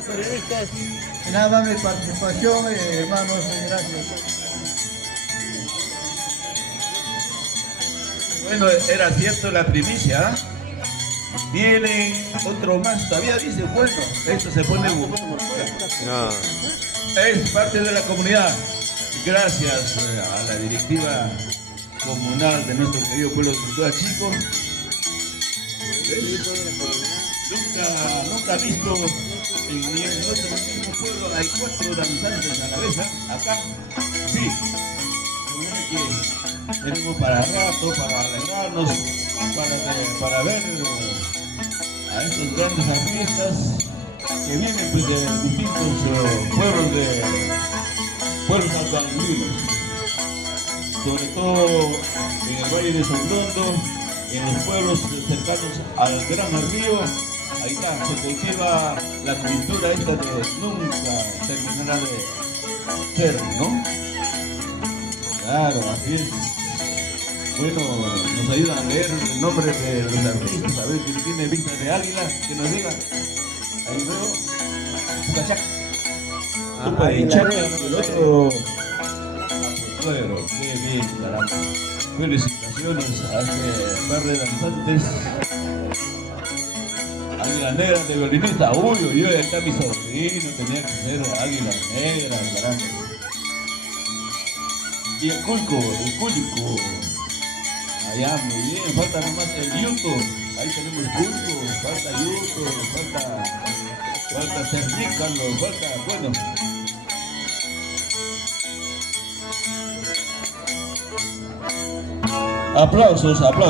los periodistas. Y nada más mi participación, hermanos, gracias. Bueno, era cierto la primicia, ¿ah? Viene otro más, todavía dice, bueno, esto se pone... No. Es parte de la comunidad. Gracias a la directiva comunal de nuestro querido pueblo de Tortuga Chico. Nunca visto ni en nuestro mismo pueblo hay 4 danzantes a la vez, ¿ah? Acá sí. Tenemos para rato, para alegrarnos, para ver a estos grandes artistas que vienen pues, de distintos pueblos altoandinos, sobre todo en el Valle de Sondondo, en los pueblos cercanos al Gran Río. Ahí está, se cultiva la cultura esta de nunca terminará de ser, ¿no? Claro, así es. Bueno, nos ayudan a leer el nombre de los artistas, a ver quién tiene vista de águila, que nos diga. Ahí veo, Tupachac. Tupachac, el otro Apuestuero. Qué bien, caramba. Felicitaciones a este par de danzantes. Águila Negra de violinista. Uy, uy, uy, está mi sobrino, tenía que ser Águila Negra, caramba. Y el Culco. Allá, muy bien, falta nomás el Yuto. Ahí tenemos Culco, falta Yuto, falta Cernícalo, falta, bueno. Aplausos.